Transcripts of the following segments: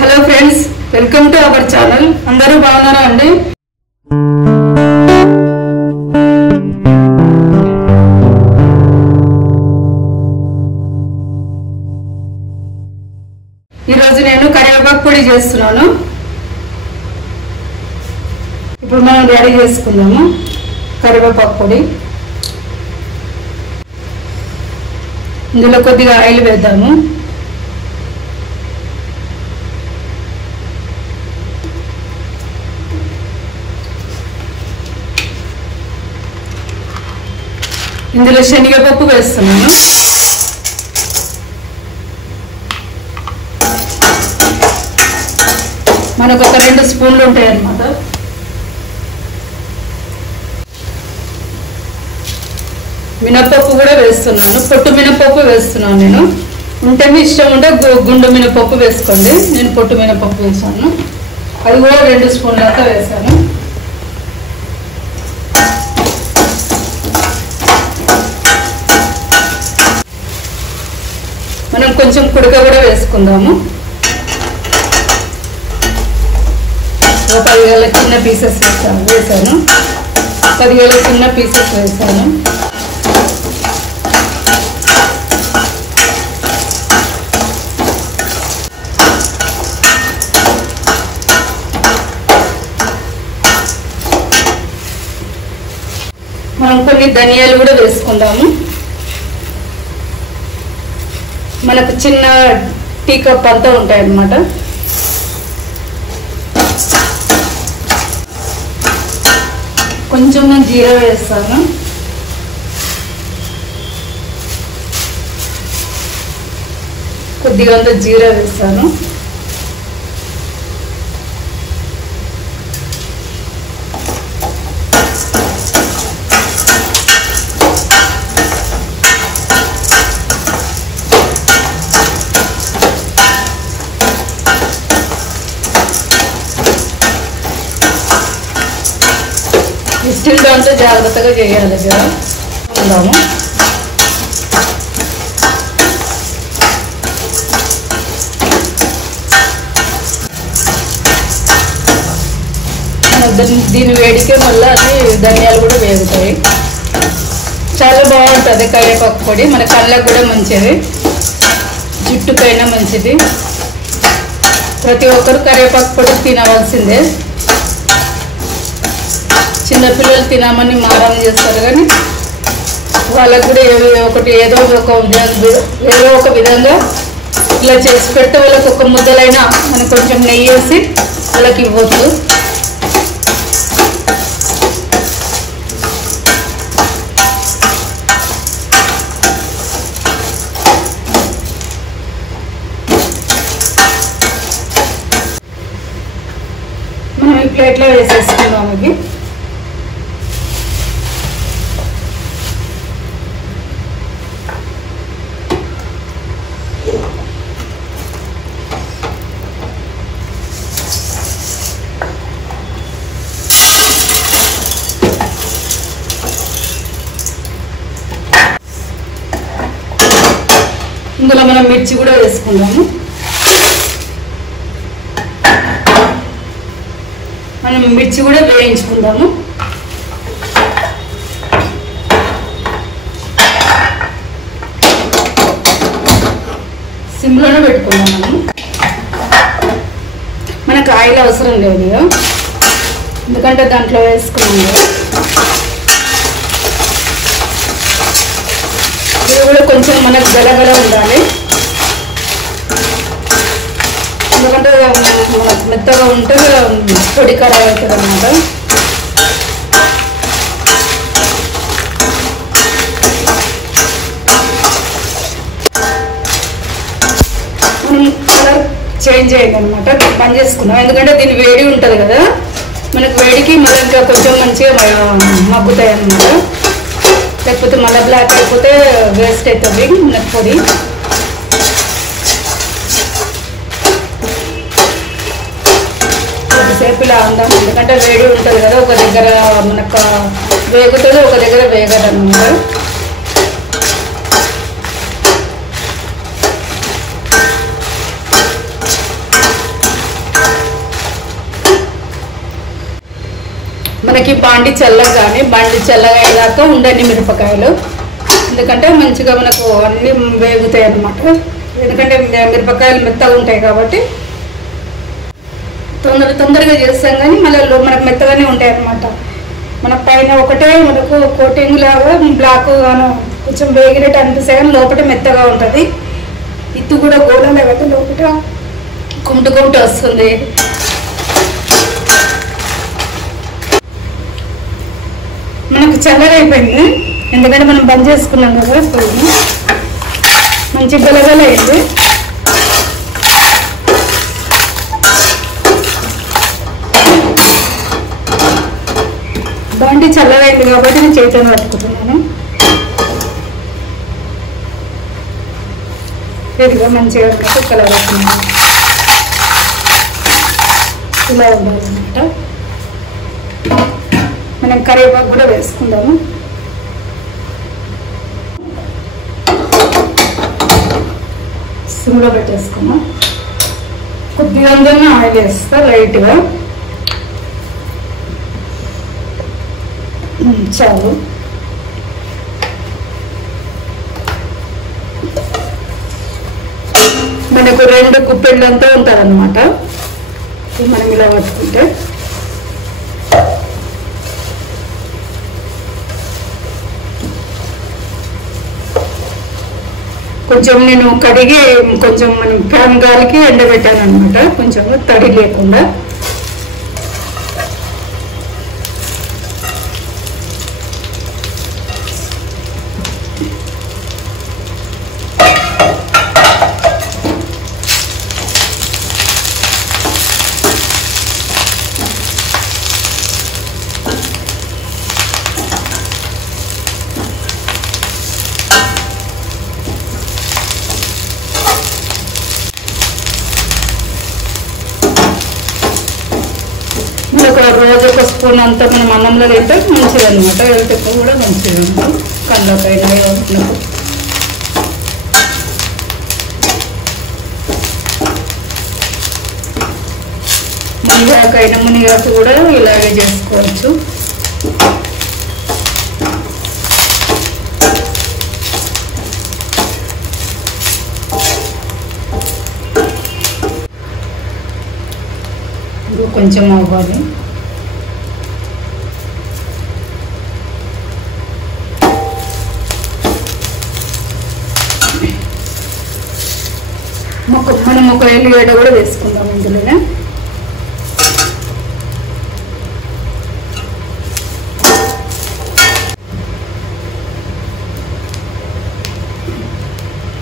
Hello friends, welcome to our channel. అందరూ బాగున్నారా అండి? ఈరోజు నేను కరివేపాకు పొడి చేస్తున్నాను. ఇప్పుడు మనం రెడీ చేసుకుందాము కరివేపాకు పొడి. ఇందులో కొద్దిగా ఆయిల్ వేద్దాము. ఇందులో శనగపప్పు వేస్తున్నాను. మనకు ఒక 2 స్పూన్లు ఉంటాయి అన్నమాట. మినపప్పు కూడా వేస్తున్నాను. పొట్టు మినపప్పు వేస్తున్నాను నేను. ఉంటే మీ ఇష్టం ఉంటే గుండు మినపప్పు వేసుకోండి. నేను పొట్టు మినపప్పు వేసాను. అది కూడా 2 స్పూన్ల దాకా వేసాను. మనం కొంచెం కుడక కూడా వేసుకుందాము. ఒక 10 చిన్న పీసెస్ వేసాను. 10 చిన్న పీసెస్ వేసాను. మనం కొన్ని ధనియాలు కూడా వేసుకుందాము. మనకు చిన్న టీ కప్ అంతా ఉంటాయి అన్నమాట. కొంచెం నేను జీరా వేస్తాను. కొద్దిగా అంతా జీరా వేస్తాను. స్టిల్ దాంతో జాగ్రత్తగా చేయాలి కదా. ఉందాము. దీని వేడికే మళ్ళీ అది ధనియాలు కూడా వేగుతాయి. చాలా బాగుంటుంది కరివేపాకు పొడి. మన కళ్ళకు కూడా మంచిది, జుట్టుకైనా మంచిది. ప్రతి ఒక్కరు కరివేపాకు పొడి తినవలసిందే. చిన్నపిల్లలు తినమని మారం చేస్తారు, కానీ వాళ్ళకు కూడా ఏదో ఒక విధంగా ఇలా చేసి పెడితే వాళ్ళకి ఒక ముద్దలైనా మనం కొంచెం నెయ్యి వేసి వాళ్ళకి ఇవ్వచ్చు. మనం ఈ ప్లేట్లో వేసేసుకుందాం. ఇవి ఇందులో మనం మిర్చి కూడా వేసుకుందాము. మనం మిర్చి కూడా వేయించుకుందాము. సిమ్లోనే పెట్టుకుందాం. మనకు ఆయిల్ అవసరం లేదు కదా, ఎందుకంటే దాంట్లో వేసుకున్నాం కదా. ఇది కూడా కొంచెం మనకు గలగల ఉండాలి, ఎందుకంటే మనకు మెత్తగా ఉంటే పొడి ఖరాబ్ అవుతుంది అన్నమాట. మనం కలర్ చేంజ్ అయ్యింది అనమాట. పని చేసుకున్నాం, ఎందుకంటే దీని వేడి ఉంటుంది కదా. మనకు వేడికి మళ్ళీ ఇంకా కొంచెం మంచిగా మగ్గుతాయి అన్నమాట. లేకపోతే మళ్ళీ బ్లాక్ అయిపోతే వేస్ట్ అవుతుంది మనకు పొడి. కొద్దిసేపు ఇలా ఉందాం, ఎందుకంటే వేడి ఉంటుంది కదా. ఒక దగ్గర మనకు వేగుతుంది, ఒక దగ్గర వేగదు అన్నమాట. మనకి బండి చల్లగా అయ్యేదాకా ఉండని మిరపకాయలు, ఎందుకంటే మంచిగా మనకు అన్నీ వేగుతాయి అన్నమాట. ఎందుకంటే మిరపకాయలు మెత్తగా ఉంటాయి కాబట్టి తొందరగా చేస్తాం, కానీ మళ్ళీ మనకు మెత్తగానే ఉంటాయి అన్నమాట. మన పైన ఒకటే మనకు కోటింగ్ లాగా బ్లాక్ గాను కొంచెం వేగినట్టు అనిపిస్తాయి, కానీ లోపల మెత్తగా ఉంటుంది. ఇత్తు కూడా గోడలే కదా లోపల కుంటు వస్తుంది. మనకు చల్లగా అయిపోయింది, ఎందుకంటే మనం బంద్ చేసుకున్నాం కదా పొయ్యి. మంచి గలగల అయింది. బండి చల్లగా అయింది కాబట్టి నేను చేతిని పట్టుకుంటున్నాను. ఇదిగా మంచిగా కలర్ వస్తున్నాను. ఇలా ఉండాలన్నమాట. మనం కరివేపాకు కూడా వేసుకుందాము. సిమ్లో పెట్టేసుకున్నాం. కొద్దిగా ఆయిల్ వేస్తా లైట్గా, చాలు. మనకు 2 కుప్పెళ్ళంతా ఉంటారనమాట. మనం ఇలా పట్టుకుంటే కొంచెం నేను కడిగి కొంచెం మనం ఫ్యాన్ గాలికి ఎండబెట్టాను అనమాట, కొంచెం తడి లేకుండా. రోజు ఒక స్పూన్ అంతా మనం అన్నంలో తింటే మంచిది అనమాట. హెల్త్ కూడా మంచిది ఉంటుంది. కళ్ళకైనా మునిగాకు కూడా ఇలాగే చేసుకోవచ్చు. కొంచెం అవ్వాలి. మనం ఒక ఎల్లిగడ్డ కూడా వేసుకుందాం ఇందులోనే.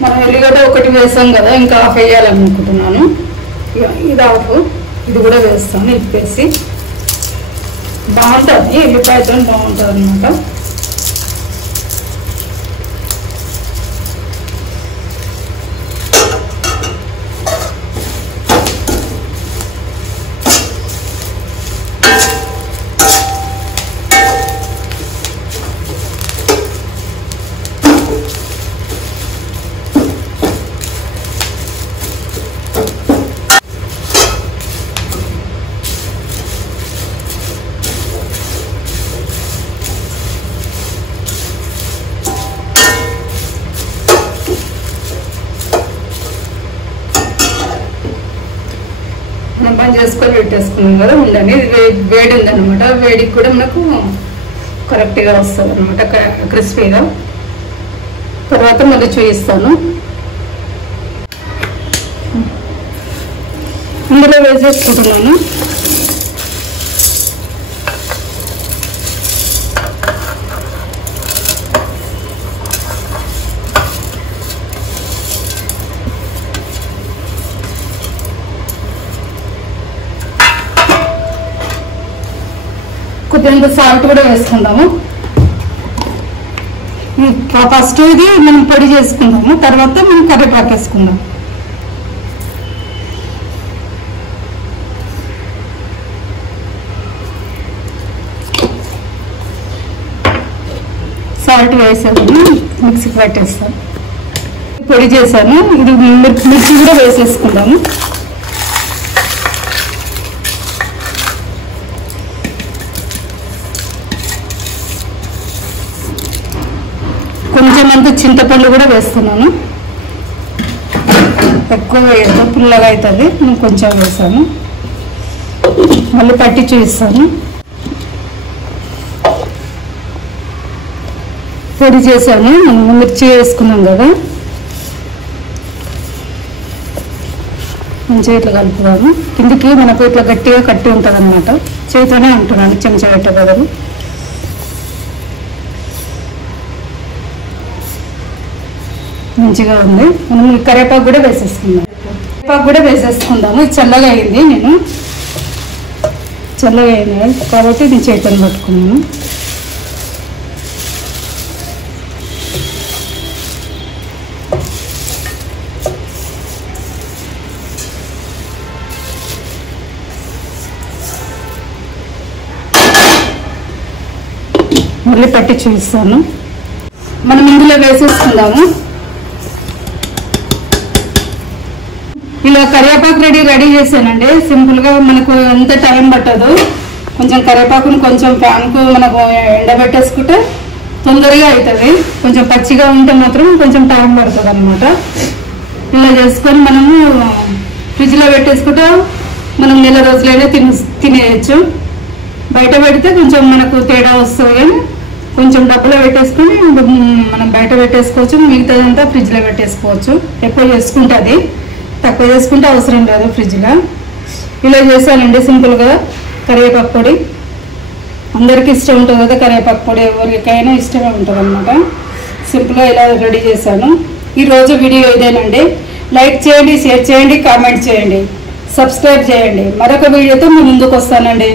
మనం ఎల్లిగడ్డ ఒకటి వేసాం కదా, ఇంకా హాఫ్ వేయాలనుకుంటున్నాను. ఇది హాఫ్, ఇది కూడా వేస్తాను. ఇప్పేసి బాగుంటుంది, ఎల్లిపాయతో బాగుంటుంది అన్నమాట. బంద్ చేసుకొని పెట్టేసుకున్నాం కదా, ఉండండి. ఇది వేడి ఉందన్నమాట. వేడికి కూడా మనకు కరెక్ట్గా వస్తుంది అనమాట, క్రిస్పీగా. తర్వాత మళ్ళీ చూపిస్తాను. ఇందులో వేసేసుకుంటున్నాను. కొద్దిగా సాల్ట్ కూడా వేసుకుందాము. ఫస్ట్ ఇది మనం పొడి చేసుకుందాము, తర్వాత మనం కరివేపాకు వేసుకుందాం. సాల్ట్ వేసాను, మిక్సీకి పెట్టేస్తాను. పొడి చేశాను, ఇది మిర్చి కూడా వేసేసుకుందాము. అంత చింతపండు కూడా వేస్తున్నాను. ఎక్కువ వేయదు, పుల్లగా అవుతుంది. నేను కొంచెం వేసాను. మళ్ళీ పట్టి చూపిస్తాను. పొడి చేసాను. మనం మిర్చి వేసుకున్నాం కదా, మంచిగా ఇట్లా కలుపుదాము. కిందికి మనకు ఇట్లా గట్టిగా కట్టి ఉంటుంది అనమాట. చేతితోనే ఉంటున్నాను, చెంచా పెట్టే బదులు. మంచిగా ఉంది. మనం కరివేపాకు కూడా వేసేసుకుందాం. కరివేపాకు కూడా వేసేసుకుందాము. ఇది చల్లగా అయింది, నేను చల్లగా అయింది కాబట్టి నేను చేతిని పట్టుకున్నాను. మళ్ళీ పట్టి చూపిస్తాను. మనం ఇందులో వేసేసుకుందాము. ఇలా కరివేపాకు రెడీ చేశానండి. సింపుల్గా మనకు ఎంత టైం పట్టదు. కొంచెం కరివేపాకుని కొంచెం ప్యాన్కు మనకు ఎండబెట్టేసుకుంటే తొందరగా అవుతుంది. కొంచెం పచ్చిగా ఉంటే మాత్రం కొంచెం టైం పడుతుంది అనమాట. ఇలా చేసుకొని మనము ఫ్రిడ్జ్లో పెట్టేసుకుంటే మనం నెల రోజులైనా తినేయచ్చు. బయట పెడితే కొంచెం మనకు తేడా వస్తుంది, కానీ కొంచెం డబ్బులో పెట్టేసుకొని మనం బయట పెట్టేసుకోవచ్చు. మిగతాదంతా ఫ్రిడ్జ్లో పెట్టేసుకోవచ్చు. ఎక్కువ చేసుకుంటుంది, తక్కువ చేసుకుంటే అవసరం లేదు ఫ్రిడ్జ్లో. ఇలా చేశానండి సింపుల్గా కరివేపాకు పొడి. అందరికీ ఇష్టం ఉంటుంది కదా కరివేపాకు పొడి, ఎవరికైనా ఇష్టమే ఉంటుంది అనమాట. సింపుల్గా ఇలా రెడీ చేశాను. ఈరోజు వీడియో ఇదేనండి. లైక్ చేయండి, షేర్ చేయండి, కామెంట్ చేయండి, సబ్స్క్రైబ్ చేయండి. మరొక వీడియోతో మీ ముందుకు వస్తానండి.